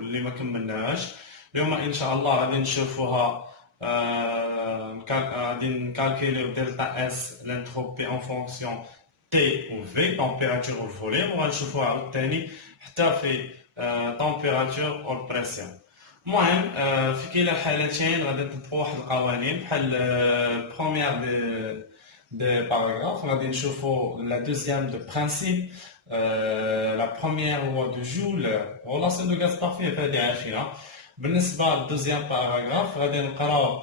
اللي ما كملناهاش. اليوم ان شاء الله غادي نشوفوها. غادي نكالكيليو دلتا اس لانتروبي اون فونكسيون تي و في تمبيراتور و الفوليوم، وغنشوفوها عاوتاني حتى في تمبيراتور و البريسيون. المهم في كلا الحالتين غادي نطبقوا واحد القوانين بحال بروميير دي باراغراف. غادي نشوفوا لا دوزيام دو برانسيب. لا بروميير هو دو جول رولاسيون دو غاز بارفي، فهادي عارفينها. بالنسبه للدوزيام باراغراف غادي نقراو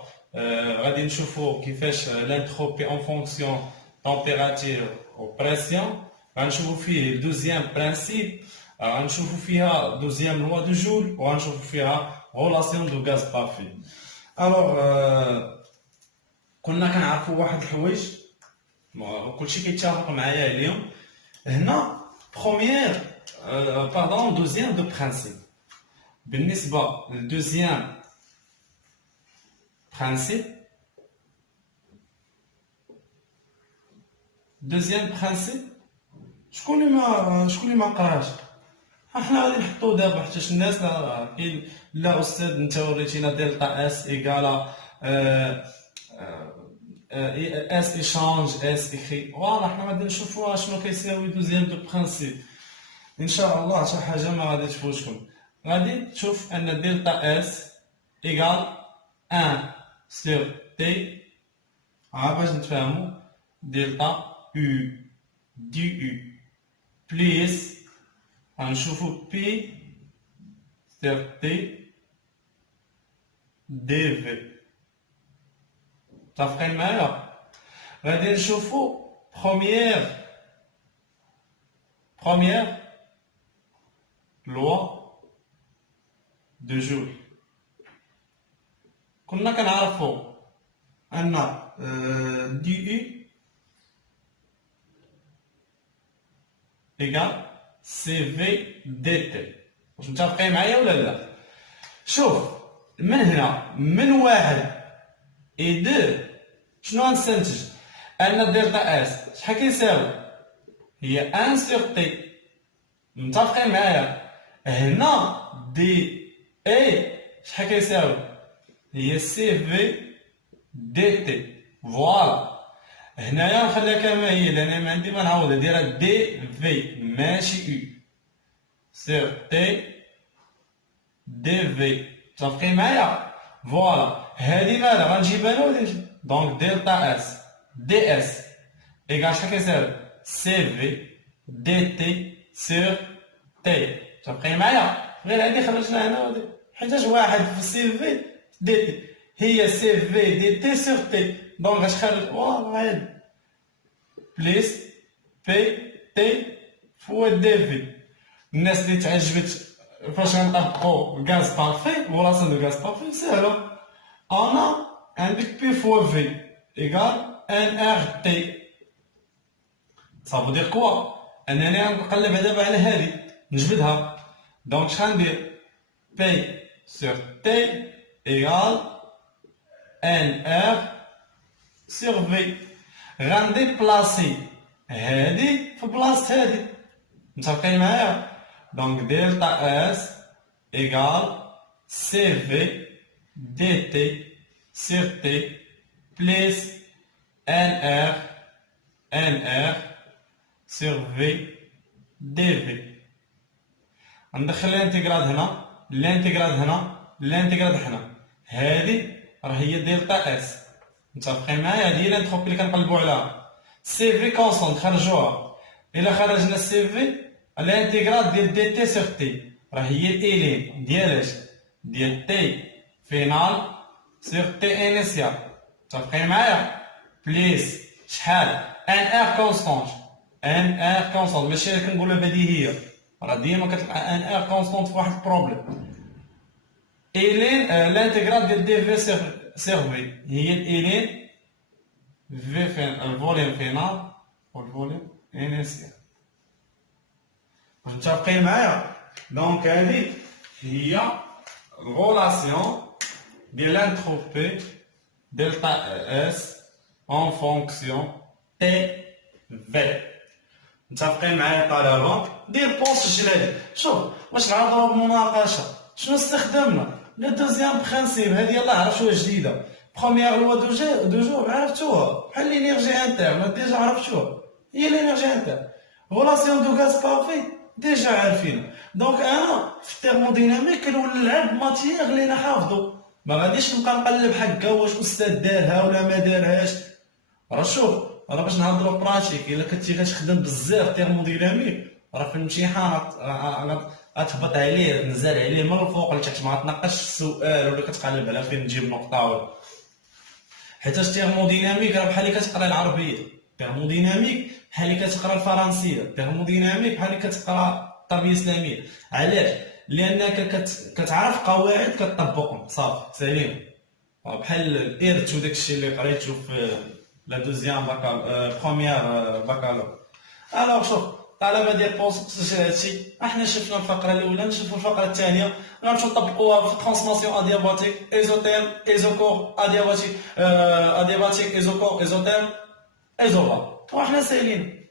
غادي نشوفوا كيفاش لانتروبي اون فونكسيون تمبيراتور و بريسيون. غنشوفوا فيه الدوزيام برانسيب، غنشوفوا فيها دوزيام لوا دو جول، وغنشوفوا فيها رولاسيون دو غاز بارفي. الوغ كنا كنعرفوا واحد الحوايج كلشي كيتفق معايا اليوم. هنا بروميير باردون دوزيام دو برانسيب. بالنسبه للدوزيام برانسيب، دوزيام برانسيب شكون اللي ما قراش؟ احنا غادي نحطو دابا حتى الناس كاين. لا استاذ انت وريتينا دلتا اس ايكالا اس ايشانج اس اكري، فوالا حنا غادي نشوفوها شنو كيساوي دوزيام دو برانسيب. ان شاء الله حتى حاجه ما غادي تفوتكم. غادي تشوف ان دلتا اس ايكال 1 سور تي. باش نتفاهمو دلتا يو دي يو بليس غنشوفو بي سور تي دي في. متفقين معايا؟ غادي نشوفو بروميير لوا دو جول. كنا كنعرفو ان دي اي ايكال سي في دي تي. واش متفقين معايا ولا لا؟ شوف من هنا من واحد اي دو شنو غنستنتج؟ ان دلتا اس شحال كيساوي؟ هي 1 سور تي. متفقين معايا؟ هنا دي اي شحال كيساوي؟ هي سي في دي تي. فوالا هنايا نخليها كما هي لان ما عندي ما نعوض، نديرها دي في ماشي يو سور تي دي في. متفقين معايا؟ فوالا هادي ماذا غنجيبها انا ولا نجيب؟ دونك دلتا اس دي اس ايكال شحال كيساوي؟ سي في دي تي سور تي. متفقين معايا؟ غير هادي خرجنا هنا ودي حيتاش واحد في سي في دي تي هي سي في دي تي سور تي. دونك اش خرج؟ فوالا هادي بليس بي تي فوا دي في. الناس اللي تعجبت فاش غنطبقو غاز بارفي رولاسيون دو غاز بارفي ساهله. انا عندك بي فوا في ايكال ان ار تي. صافو دير كوا انني غنقلب دابا على هادي نجبدها. دونك شحال ندير؟ بي سور تي ايكال ان ار سور في. غنديبلاسي هادي في بلاصه هادي. متفقين معايا؟ دونك دلتا اس ايكال سي في دي تي سور تي بليس ان ار سور في دي في. ندخل الانتيغراد هنا، الانتيغراد هنا، الانتيغراد هنا. هادي راه هي دلتا اس. متفقين معايا؟ هادي هي الانتروبي اللي كنقلبو عليها. سي في كونستونت خرجوها. الا خرجنا السي في الانتيغراد ديال دي تي سور تي راه هي الايلين ديال ديال تي فينال سور تي انيسيال. متفقين معايا؟ بليس شحال؟ ان ار كونستونت. ان ار كونستونت ماشي كنقولها بديهيه، راه ديما كتلقى ان ار كونستونت في واحد البروبليم. ايلين الانتيغرال ديال دي في سور في هي الايلين في فين الفوليوم فينال والفوليوم انيسيال. متفقين معايا؟ دونك هذه هي الرولاسيون ديال لانتروبي دلتا اس اون فونكسيون تي في. متفقين معايا طلبه؟ دير بوست سجل هادي. شوف واش نعرضوها بمناقشه شنو استخدمنا؟ لو دوزيام برانسيب هادي يلاه عرف شويه جديده. بروميير لوا دو جور عرفتوها بحال لينيرجي انترن ديجا عرفتوها هي لينيرجي انترن. غولاسيون دو غاز بارفي ديجا عارفين. دونك انا في التيرموديناميك كنولي نلعب ماتيير اللي انا حافظو، ما غاديش نبقى نقلب هكا واش استاذ دارها ولا ما دارهاش. راه شوف راه باش نهضرو براتيك الا كنتي غتخدم بزاف تيرموديناميك راه في الامتحان غتهبط عليه تنزل عليه من الفوق لتحت، ما غتناقش السؤال ولا كتقلب على فين تجيب نقطه ولا. حيتاش تيرموديناميك راه بحال اللي كتقرا العربيه، تيرموديناميك بحال اللي كتقرا الفرنسيه، تيرموديناميك بحال اللي كتقرا التربيه الاسلاميه. علاش؟ لانك كتعرف قواعد كتطبقهم صافي سليم. بحال الارت وداكشي اللي قريتو في لا دوزيام بروميير باكالو. الوغ شوف طالما ديال بوست هادشي احنا شفنا الفقره الاولى، نشوفوا الفقره الثانيه غنمشيو نطبقوها في ترانسماسيون ادياباتيك ايزوتيرم ايزوكور ادياباتيك ادياباتيك ايزوكور ايزوتيرم ايزوفا وحنا سايلين.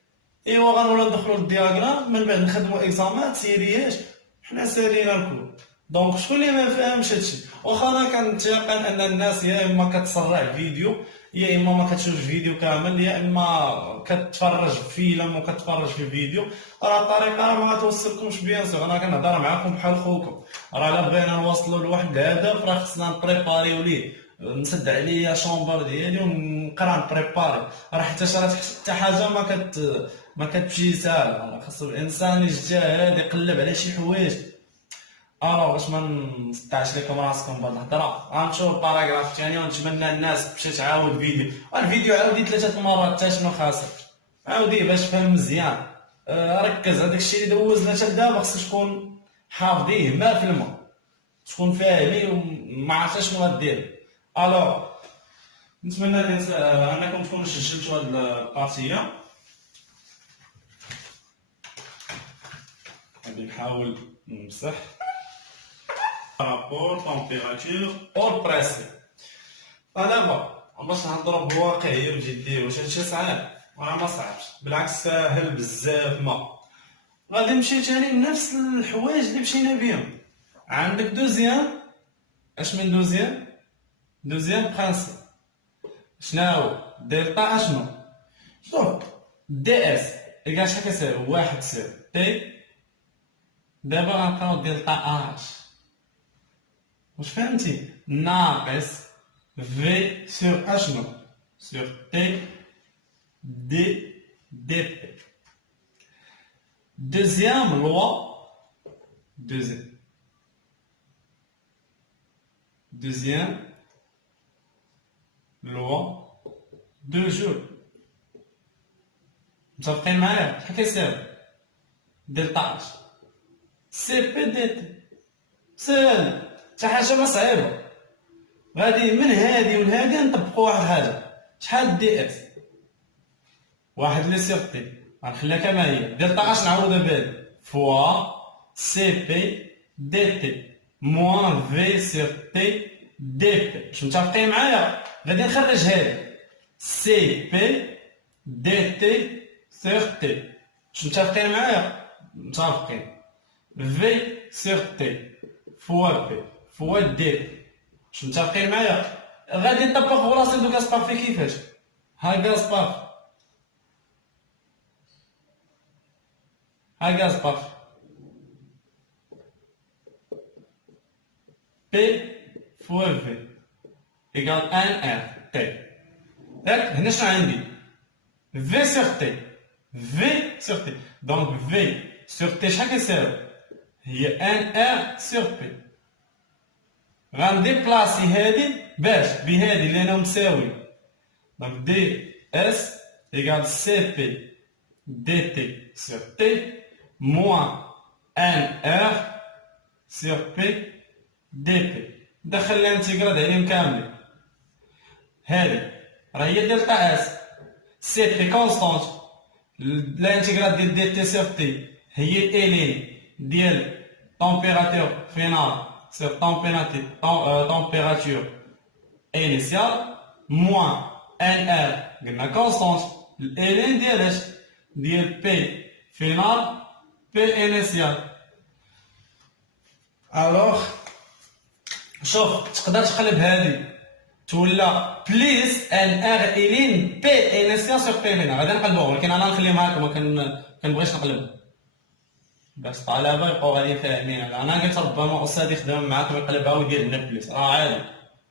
ايوا غنولو ندخلو للدياغرام من بعد نخدمو اكزامان سيرياج حنا سالينا الكل. دونك شكون اللي ما فاهمش هادشي؟ واخا انا كنتيقن ان الناس يا اما كتسرع الفيديو يا اما ما كتشوفش الفيديو كامل يا اما كتفرج في فيلم وكتفرج في فيديو، راه الطريقه راه ما غتوصلكمش بيان سور. انا كنهضر معاكم بحال خوكم، راه الا بغينا نوصلوا لواحد الهدف راه خصنا نبريباريو ليه، نسد عليا شومبر ديالي ونقرا نبريباري. راه حيتاش راه حتى حاجه ما كتمشي ساهله، راه خاصو الانسان يجتهد يقلب على شي حوايج. باش ما نصدعش لكم راسكم بهاد الهضره غنمشيو للباراغراف الثاني ونتمنى الناس تمشي تعاود الفيديو عاودي 3 مرات حتى شنو خاسر عاوديه باش تفهم مزيان. ركز هذاك الشيء اللي دوزنا حتى لدابا خصك تكون حافظيه ما في الماء، تكون فاهميه وما عرفتش شنو غدير. الوغ نتمنى انكم تكونوا سجلتوا هاد البارتيه. غادي نحاول نمسح رابور تمبيراتور اور بريسي. دابا باش نهضروا بواقعيه بجديه واش هادشي صعيب؟ راه ما صعبش، بالعكس ساهل بزاف. ما غادي نمشي تاني لنفس الحوايج اللي مشينا بهم. عندك دوزيام، اش من دوزيام برانسيب شناهو دلتا اشنو؟ شوف دي اس كاع شحال كيساوي 1 سير تي. دابا غنقراو دلتا اش واش فهمتي؟ ناقص في سور اشنو؟ سور تي دي دي بي. دوزيام لوا دوزيام لوا دو جور. متفقين معايا؟ شحال كيساوي؟ دلتا اش سي بي دي تي. ساهل حتى حاجه ما صعيبه. غادي من هادي ولهادي نطبقوا واحد الحاجه. شحال دي اس؟ واحد لي سيغ تي غنخليها كما هي دلتا اش نعوضها بهادي فوا سي بي دي تي موان في سيغ تي دي بي. واش متفقين معايا؟ غادي نخرج هادي سي بي دي تي سيغ تي. واش متفقين معايا؟ متفقين. في سيغ تي فوا بي فوا دي بي. واش متفقين معايا؟ غادي نطبق غولاسيون دو غاز بارفي. كيفاش؟ ها غاز بارفي ها غاز بارفي بي فوا في ايكال ان ار تي. ياك هنا شنو عندي؟ في سيغ تي في سيغ تي. دونك في سيغ تي شحال كيساوي؟ هي ان ار سيغ بي. غنديبلاسي هادي باش بهادي اللي انا مساوي. دونك دي اس ايكال سي بي دي تي سيغ تي موان ان ار سيغ بي دي بي. ندخل الانتيغراد عليهم كاملين. هادي راه هي دلتا اس سي بي كونستونت. الانتيغراد ديال دي تي سيغ تي هي الين ديال température finale sur température initiale moins NR قلنا constante الالين ديال اش؟ ديال P final P initial. Alors شوف تقدر تقلب هادي تولى بليس ان ار الين بي انيسيال سور بي فينال. غادي نقلبوها ولكن انا نخليهم هكا ما كنبغيش نقلب باش الطلبه يبقاو غاديين فاهمين. انا قلت ربما استاذ يخدم معاكم يقلبها ويدير لنا بليس، راه عادي.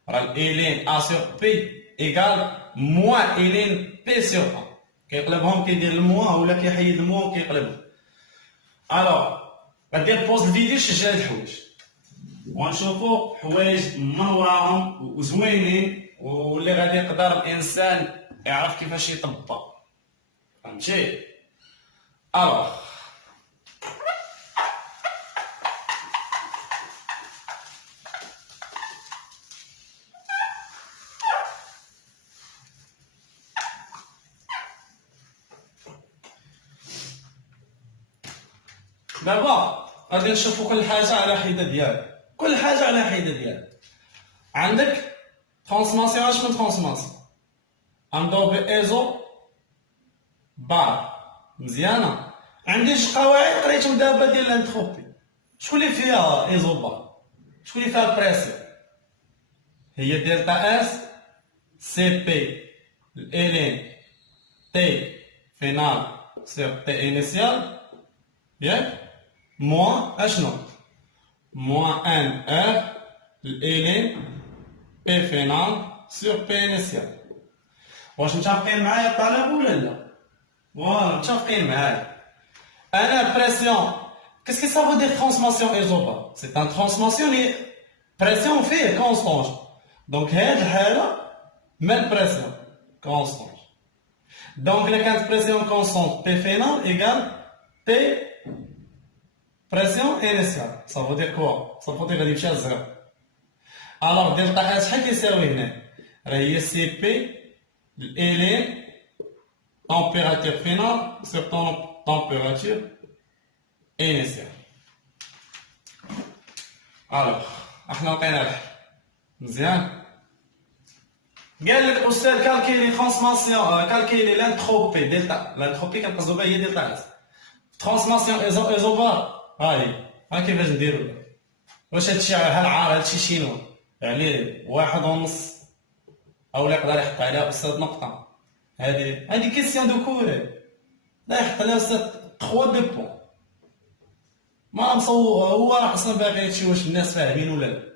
راه الين ا سور بي ايكال موان الين بي سور ا، كيقلبهم كيدير الموا ولا كيحيد الموا وكيقلبهم. الوغ غادير بوز الفيديو شجع هاد الحوايج ونشوفوا حوايج من وراهم وزوينين واللي غادي يقدر الانسان يعرف كيفاش يطبق، فهمتي؟ الوغ دابا غادي نشوفوا كل حاجه على حده ديالها، كل حاجه على حده ديالها. عندك ترانسماسيون، اش من ترانسماسيون؟ غنبداو بايزو بار، مزيانه. عندي شي قواعد قريتهم دابا ديال الانتروبي. شكون اللي فيها ايزو بار؟ شكون اللي فيها البريسيون؟ هي دلتا اس سي بي الين تي فينال سير تي انيسيال، ياك؟ موان اشنو؟ موان ان ار الين بي فينال سور بي انيسيال. واش متفقين معايا الطلبه ولا لا؟ فوالا متفقين معايا. انا بريسيون qu'est-ce que ça veut dire transmission isobare? C'est un transmission اللي بريسيون فيه كونستونت. دونك هاد الحاله مال بريسيون كونستونت. دونك الا كانت بريسيون كونستونت بي فينال ايكال بي بريسيون انيسيال. ça veut dire quoi? ça veut dire غادي يمشي للزيرو. الوغ دلتا اس شحال كيساوي هنا؟ راه هي سي بي الين température finale sur température initiale. الوغ احنا لقينا الحل مزيان. قال لك الاستاذ كالكيلي ترانسماسيون، كالكيلي لانتروبي دلتا، لانتروبي كنقصدو بها هي دلتا اس. ترانسماسيون ايزوبار ها كيفاش نديرو؟ واش هادشي هالعار هادشي شينو عليه 1.5 اولا يقدر يحط عليها استاذ نقطه؟ هادي كيسيون دو كوري لا يحط عليها استاذ 3 دو بون. ما مصور هو راه اصلا باغي هادشي واش الناس فاهمين ولا لا.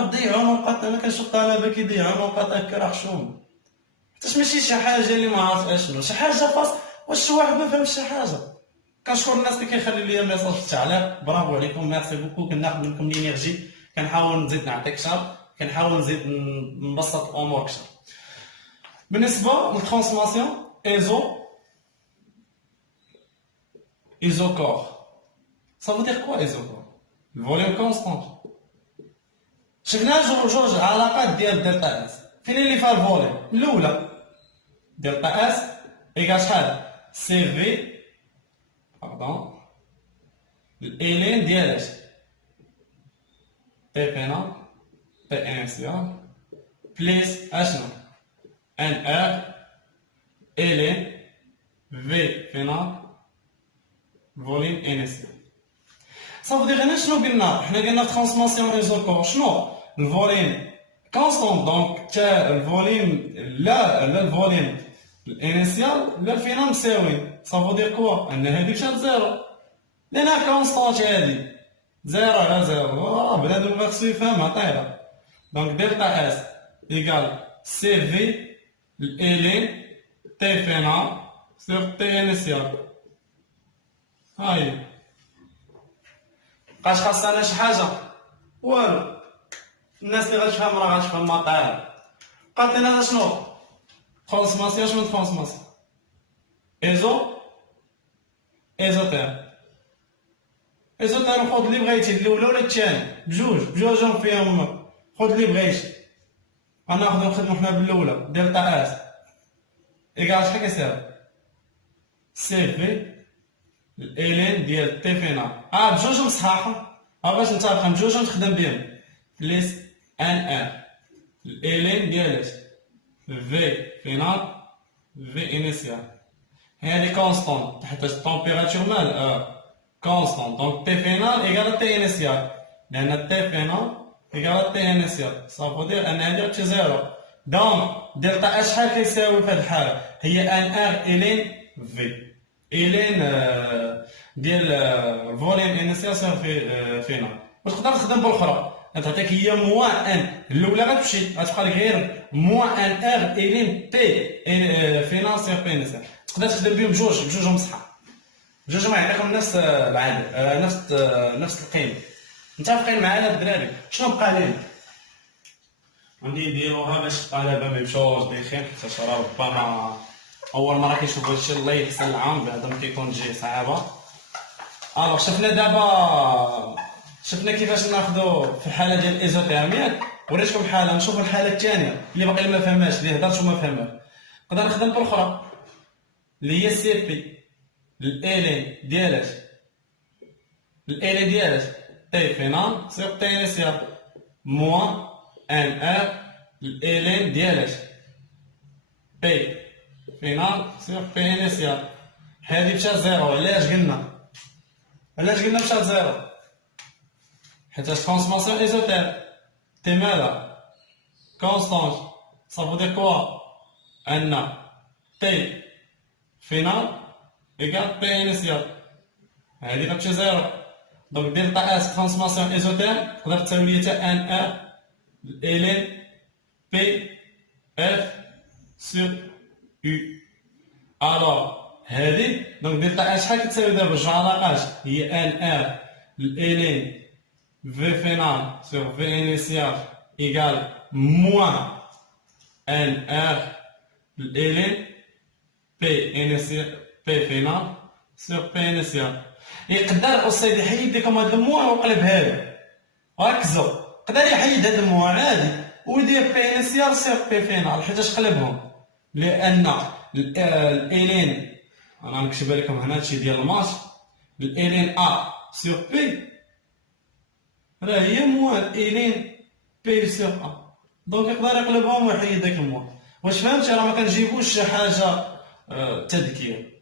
ضيعوا نقاط. انا كنشوف طلبه كيضيعوا نقاط هكا راه حشوم، حيتاش ماشي شي حاجه اللي ما عارف اشنو، شي حاجه خاص. واش شي واحد ما فهمش شي حاجه؟ كنشكر الناس اللي كيخليو لي ميساج في التعليق، برافو عليكم، ميرسي بوكو. كناخذ منكم لينيرجي، كنحاول نزيد نعطي كثر، كنحاول نزيد نبسط الامور كثر. بالنسبه للترانسماسيون ايزوكور، ça veut dire quoi ايزوكور؟ الفوليوم كونستانت. شفنا جوج علاقات ديال دلتا اس. فين اللي فيها الفوليوم؟ الاولى دلتا اس ايكال شحال؟ سي في باردون الالين ديال اش؟ بي فينال بي انيسيال بليس اشنو؟ ان ار الين في فينال فوليوم انيسيال. صافي دير هنا شنو قلنا؟ حنا قلنا ترانسماسيون ايزوكور شنو؟ الفوليوم كونستون، دونك تا الفوليوم لا الفوليوم الانيسيال لا الفينال مساويين. صافي دير كوا؟ ان هادي مشات زيرو لانها كونستونت، هادي زيرو على زيرو. بنادم خاصو يفهمها طايره. دونك دلتا اس ايكال سي في الين تي فينال سور تي انيسيال. هاي بقاش خاصنا شي حاجه والو. الناس اللي غتفهم راه غتفهم ما طاير. قالت لنا شنو ترانسماسيون؟ شنو ترانسماسيون؟ ايزوتير خذ اللي بغيتي، الاولى ولا الثاني، بجوجهم فيهم. خذ اللي بغيتي. انا نخدمو حنا بالاولى دلتا اس ايكال شحال كيساوي؟ سي في الالين ديال تي فينال بجوجهم صحاحه. باش نتفقوا بجوجهم تخدم بهم بليس ان ار الالين ديال في فينال في انيسيال. هادي كونستونت حيت التمبيراتور مال كونستونت. دونك تي فينال ايكال تي انيسيال لان تي فينال إيكال تي انيسيال، صافو دير أن هادي غتمشي زيرو. دونك دلتا اش شحال كيساوي في هاد الحالة؟ هي ان ار إلين في إلين ديال فوليوم انيسيال في فينال. وتقدر تخدم بالأخرى، غتعطيك هي موان ان، الأولى غتمشي غتبقى لك غير موان ان ار إلين بي فينال سيغ بي انيسيال. تقدر تخدم بهم بجوجهم صحا، بجوجهم يعطيكم نفس العدد، نفس القيمة. متفقين معايا الدراري؟ شنو بقى لينا؟ غادي نديروها باش الطلبة ما يمشوش دايخين، حيت راه ربما أول مرة كيشوفو هادشي الله يحسن العام، بعدا كيكون جاي صعيبة. الوغ شفنا دابا كيفاش ناخدو في الحالة ديال الإيزوثيرميات، وريتكم حالة. نشوفو الحالة الثانية اللي باقي ما فهمهاش، اللي هدرت وما فهمهاش. نقدر نخدم بالأخرى اللي هي سي بي، الإلين ديالاش تي فينال سيغ تي انيسيال موان ان ار الإلين ديالاش بي فينال سيغ بي انيسيال. هادي مشات زيرو. علاش قلنا مشات زيرو؟ حيتاش ترانسفورماسيون ايزوتير تي مالا كونستانت. صافو دير كوا ان تي فينال إيكال بي انيسيال، هادي غتمشي زيرو. دونك دلتا اس ترانسفورماسيون ايزوتير تقدر تساوي ليا تا ان ار إلين بي اف سور يو. الوغ هادي دونك دلتا اس شحال كتساوي دابا؟ جوج علاقات، هي ان ار الإلين في فينال سور في انيسيال إيكال موان ان ار الإلين بي انيسيال بي فينال سور بي انيسيال. يقدر الأستاذ يحيد لكم هاد الموان ويقلبها له، ركزوا، يقدر يحيد هاد الموان عادي ويدير بي انيسيال سور بي فينال، حيتاش قلبهم. لأن الإلين أنا نكتبها لكم هنا هادشي ديال الماتش، الإلين أ سور بي راه هي موان إلين بي سور أ، دونك يقدر يقلبهم ويحيد داك الموان. واش فهمتي؟ راه ما كنجيبوش شي حاجة تذكير،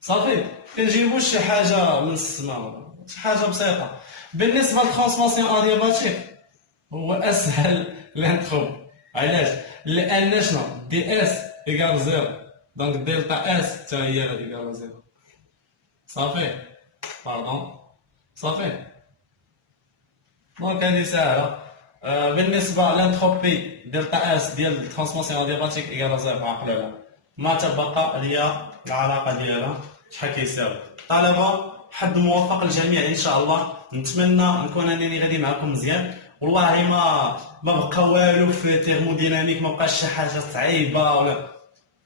صافي كنجيبوش شي حاجة من السما، شي حاجة بسيطة. بالنسبة للترانسفورماسيون أدياباتيك هو أسهل لانتخوب. علاش؟ لأن شنو؟ دي اس إيكال زيرو، دونك دلتا اس تا هي إيكال زيرو. صافي باردون، صافي. دونك هادي ساهلة. بالنسبة للانتروبي دلتا اس ديال الترانسفورماسيون أدياباتيك إيكال زيرو، عقلوا عليها. ما تبقى هي العلاقة ديالها شحال كيساوي. طلبة حد موفق للجميع ان شاء الله. نتمنى نكون انني غادي معكم مزيان. والله ما بقى والو في تيرموديناميك، ما بقاش شي حاجه صعيبه ولا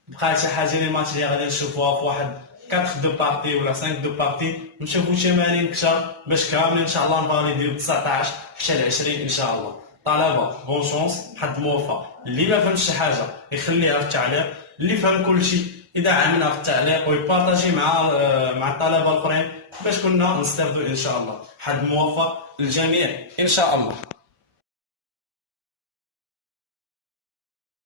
بقات شي حاجه لي ماتش اللي غادي نشوفوها في واحد 4 دو بارتي ولا 5 دو بارتي، نشوفو تمارين كثر باش كاملين ان شاء الله نفاليديو 19 حتى ل 20 ان شاء الله. طلبه بون شونس، حد موفق. اللي ما فهمش شي حاجه يخليها في التعليق، اللي فهم كلشي يدعمنا في التعليق ويبارطاجي مع الطلبه الاخرين باش كنا نستافدوا ان شاء الله. حد موفق للجميع ان شاء الله.